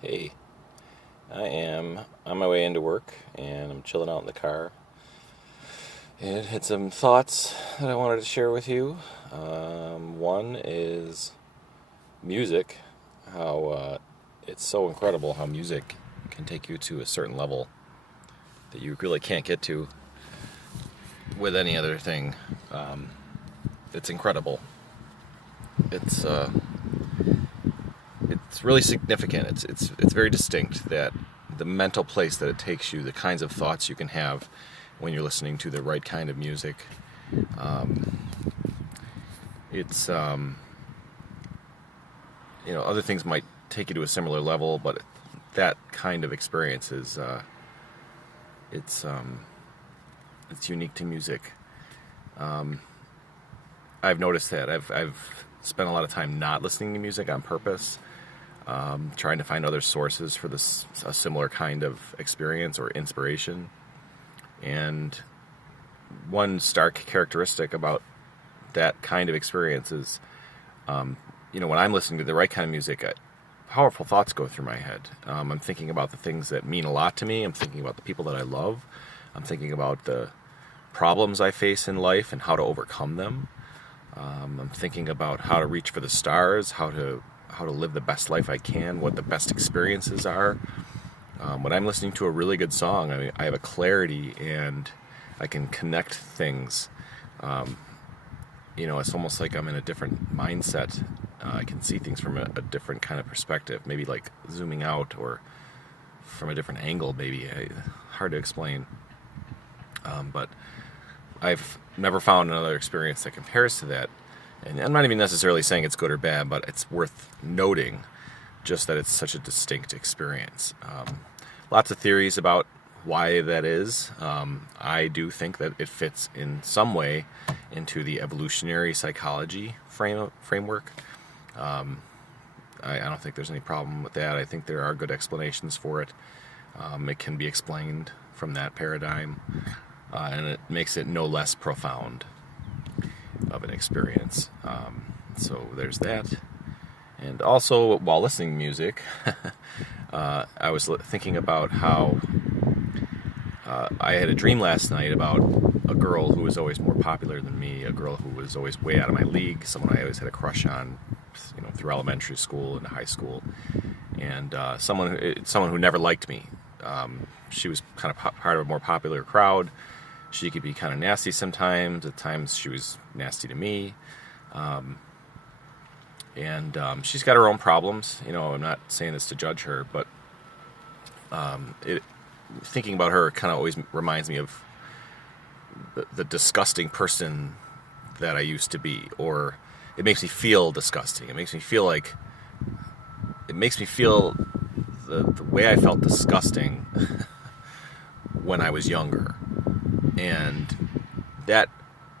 Hey, I am on my way into work and I'm chilling out in the car. It had some thoughts that I wanted to share with you. One is music, how it's so incredible how music can take you to a certain level that you really can't get to with any other thing. It's incredible. It's it's really significant. It's very distinct that the mental place that it takes you, the kinds of thoughts you can have when you're listening to the right kind of music. Um, it's other things might take you to a similar level, but that kind of experience is it's it's unique to music. Um, I've noticed that I've spent a lot of time not listening to music on purpose, trying to find other sources for this a similar kind of experience or inspiration. And one stark characteristic about that kind of experience is, when I'm listening to the right kind of music, powerful thoughts go through my head. I'm thinking about the things that mean a lot to me. I'm thinking about the people that I love. I'm thinking about the problems I face in life and how to overcome them. I'm thinking about how to reach for the stars, how to live the best life I can, what the best experiences are. When I'm listening to a really good song, I have a clarity and I can connect things. It's almost like I'm in a different mindset. I can see things from a different kind of perspective, maybe like zooming out or from a different angle, maybe. Hard to explain. But I've never found another experience that compares to that. And I'm not even necessarily saying it's good or bad, but it's worth noting just that it's such a distinct experience. Lots of theories about why that is. I do think that it fits in some way into the evolutionary psychology framework. I don't think there's any problem with that. I think there are good explanations for it. It can be explained from that paradigm, and it makes it no less profound of an experience. So there's that. And also, while listening to music, I was thinking about how I had a dream last night about a girl who was always more popular than me, a girl who was always way out of my league, someone I always had a crush on, through elementary school and high school, and someone who never liked me. She was kind of part of a more popular crowd. She could be kind of nasty sometimes. At times, she was nasty to me. And she's got her own problems. I'm not saying this to judge her, but thinking about her kind of always reminds me of the disgusting person that I used to be, or it makes me feel disgusting. It makes me feel the way I felt disgusting when I was younger. And that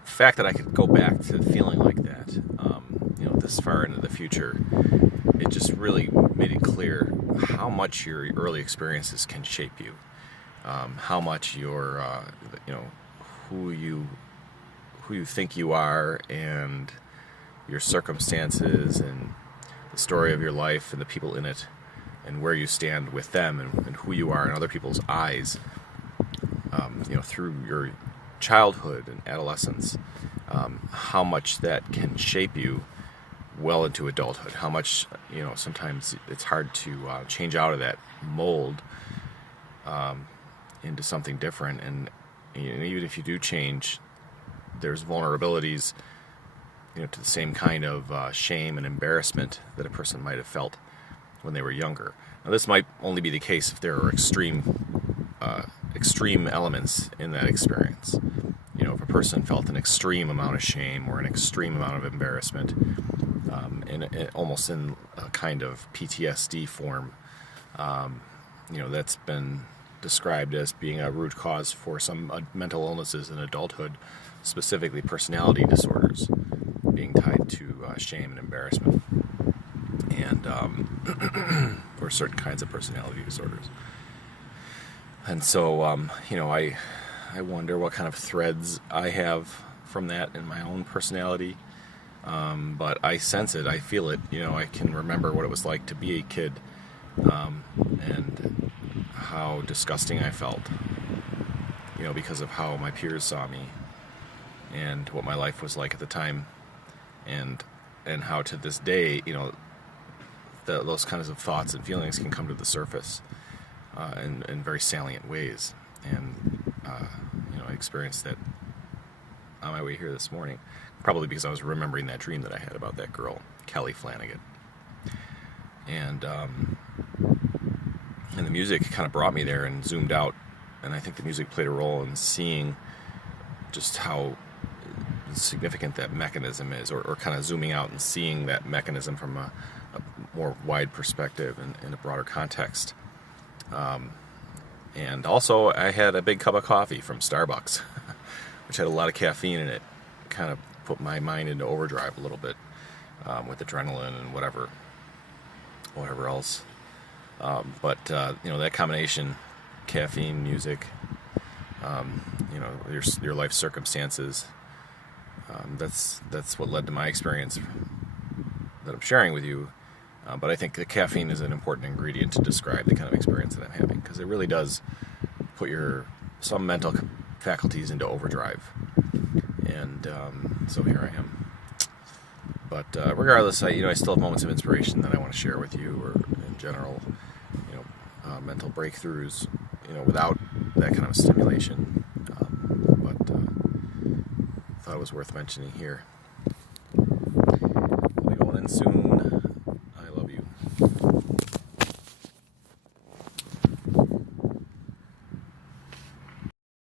fact that I could go back to feeling like that, this far into the future, it just really made it clear how much your early experiences can shape you, how much your, who you think you are, and your circumstances, and the story of your life, and the people in it, and where you stand with them, and who you are in other people's eyes, through your childhood and adolescence, how much that can shape you well into adulthood. How much, sometimes it's hard to change out of that mold into something different. And even if you do change, there's vulnerabilities, to the same kind of shame and embarrassment that a person might have felt when they were younger. Now, this might only be the case if there are extreme elements in that experience. If a person felt an extreme amount of shame or an extreme amount of embarrassment, almost in a kind of PTSD form, that's been described as being a root cause for some mental illnesses in adulthood, specifically personality disorders, being tied to shame and embarrassment, and or certain kinds of personality disorders. And so, I wonder what kind of threads I have from that in my own personality. But I sense it, I feel it. I can remember what it was like to be a kid and how disgusting I felt, because of how my peers saw me and what my life was like at the time, and how to this day, those kinds of thoughts and feelings can come to the surface in very salient ways. And I experienced that on my way here this morning, probably because I was remembering that dream that I had about that girl, Kelly Flanagan. And the music kind of brought me there and zoomed out, and I think the music played a role in seeing just how significant that mechanism is, or kind of zooming out and seeing that mechanism from a more wide perspective and in a broader context. And also, I had a big cup of coffee from Starbucks, which had a lot of caffeine in it. Kind of put my mind into overdrive a little bit with adrenaline and whatever else. But that combination, caffeine, music, your life circumstances, that's what led to my experience that I'm sharing with you. But I think the caffeine is an important ingredient to describe the kind of experience that I'm having, because it really does put some mental faculties into overdrive. And so here I am. But regardless, I still have moments of inspiration that I want to share with you, or in general, mental breakthroughs, without that kind of stimulation. But thought it was worth mentioning here. I'll be going in soon.